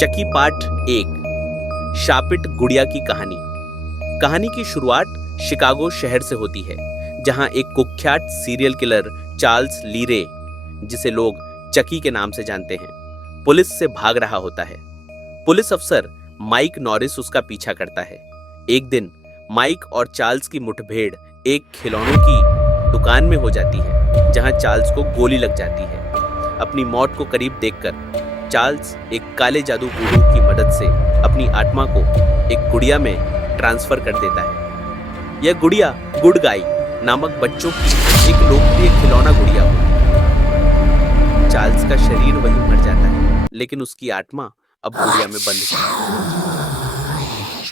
चकी part 1। शापित गुड़िया की कहानी। कहानी की शुरुआत शिकागो शहर से होती है, जहां एक कुख्यात सीरियल किलर चार्ल्स लीरे, जिसे लोग चकी के नाम से जानते हैं, पुलिस से भाग रहा होता है। पुलिस अफसर माइक नॉरिस उसका पीछा करता है। एक दिन माइक और चार्ल्स की मुठभेड़ एक खिलौनों की दुकान में हो जाती है, जहां चार्ल्स को गोली लग जाती है। अपनी मौत को करीब देखकर चार्ल्स एक काले जादू गुरु की मदद से अपनी आत्मा को एक गुड़िया में ट्रांसफर कर देता है। यह गुड़िया गुड गाई नामक बच्चों की एक लोकप्रिय खिलौना गुड़िया होती है। चार्ल्स का शरीर वहीं मर जाता है, लेकिन उसकी आत्मा अब गुड़िया में बंद है।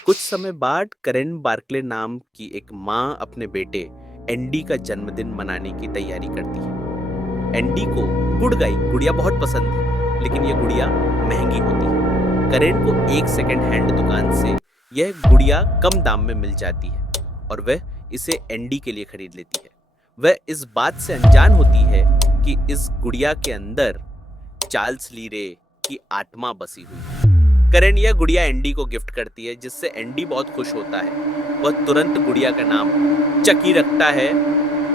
कुछ समय बाद करेन बार्कले नाम की एक माँ अपने बेटे एंडी का जन्मदिन मनाने की तैयारी करती है। एंडी को गुड गाई गुड़िया बहुत पसंद है, लेकिन यह गुड़िया महंगी होती है। करेन को एक सेकेंड हैंड दुकान से यह गुड़िया कम दाम में मिल जाती है और वह इसे एंडी के लिए खरीद लेती है। वह इस बात से अनजान होती है कि इस गुड़िया के अंदर चार्ल्स लीरे की आत्मा बसी हुई है। करेन यह गुड़िया एंडी को गिफ्ट करती है, जिससे एंडी बहुत खुश होता है। वह तुरंत गुड़िया का नाम चकी रखता है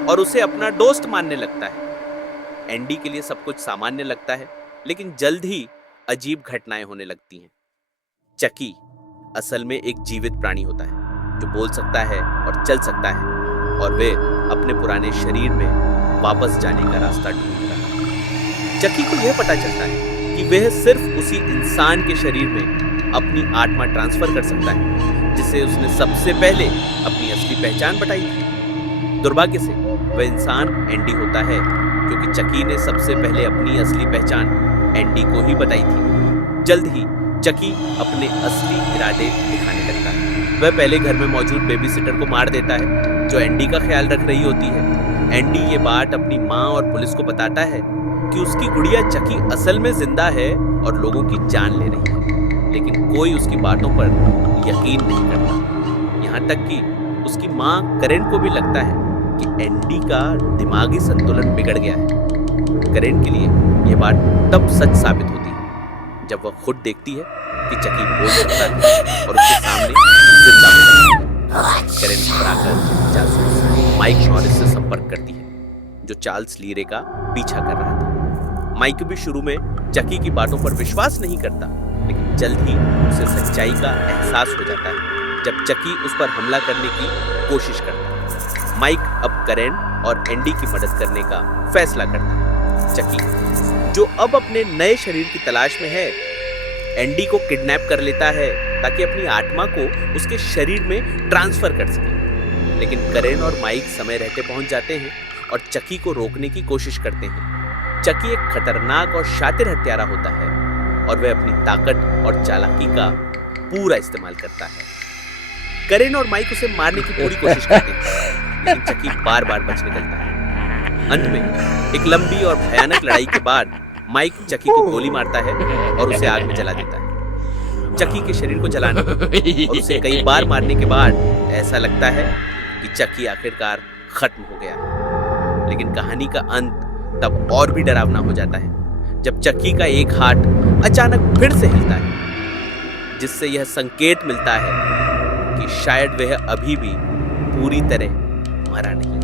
और उसे अपना दोस्त मानने लगता है। एंडी के लिए सब कुछ सामान्य लगता है, लेकिन जल्द ही अजीब घटनाएं होने लगती हैं। चकी असल में एक जीवित प्राणी होता है जो बोल सकता है और चल सकता है, और वे अपने पुराने शरीर में वापस जाने का रास्ता ढूंढ रहा है। चकी को यह पता चलता है कि वह सिर्फ उसी इंसान के शरीर में अपनी आत्मा ट्रांसफर कर सकता है जिसे उसने सबसे पहले अपनी असली पहचान बताई थी। दुर्भाग्य से वह इंसान एंडी होता है, क्योंकि चकी ने सबसे पहले अपनी असली पहचान एंडी को ही बताई थी। जल्द ही चकी अपने असली इरादे दिखाने लगता है। वह पहले घर में मौजूद बेबीसिटर को मार देता है, जो एंडी का ख्याल रख रही होती है। एंडी ये बात अपनी माँ और पुलिस को बताता है कि उसकी गुड़िया चकी असल में जिंदा है और लोगों की जान ले रही है, लेकिन कोई उसकी बातों पर यकीन नहीं करता। यहाँ तक कि उसकी माँ करेन को भी लगता है कि एंडी का दिमागी संतुलन बिगड़ गया है। करेन के लिए यह बात तब सच साबित होती है जब वह खुद देखती है कि चकी बोल सकता है और उसके सामने जिंदा होता है। करेन घबराकर जासूस माइक नॉरिस से संपर्क करती है, जो चार्ल्स लीरे का पीछा कर रहा था। माइक भी शुरू में चकी की बातों पर विश्वास नहीं करता, लेकिन जल्द ही उसे सच्चाई का एहसास हो जाता है जब चकी उस पर हमला करने की कोशिश करता है। माइक अब करेन और एंडी की मदद करने का फैसला करता है। चकी, जो अब अपने नए शरीर की तलाश में है, एंडी को किडनैप कर लेता है ताकि अपनी आत्मा को उसके शरीर में ट्रांसफर कर सके। लेकिन करेन और माइक समय रहते पहुंच जाते हैं और चकी को रोकने की कोशिश करते हैं। चकी एक खतरनाक और शातिर हत्यारा होता है और वह अपनी ताकत और चालाकी का पूरा इस्तेमाल करता है। करेन और माइक उसे मारने की पूरी कोशिश करते हैं, लेकिन चकी बार बार बच निकलता है। अंत में एक लंबी और भयानक लड़ाई के बाद माइक चकी को गोली मारता है और उसे आग में जला देता है। चकी के शरीर को जलाने और उसे कई बार मारने के बाद ऐसा लगता है कि चकी आखिरकार खत्म हो गया है। लेकिन कहानी का अंत तब और भी डरावना हो जाता है जब चकी का एक हाथ अचानक फिर से हिलता है, जिससे यह संकेत मिलता है कि शायद वह अभी भी पूरी तरह मरा नहीं।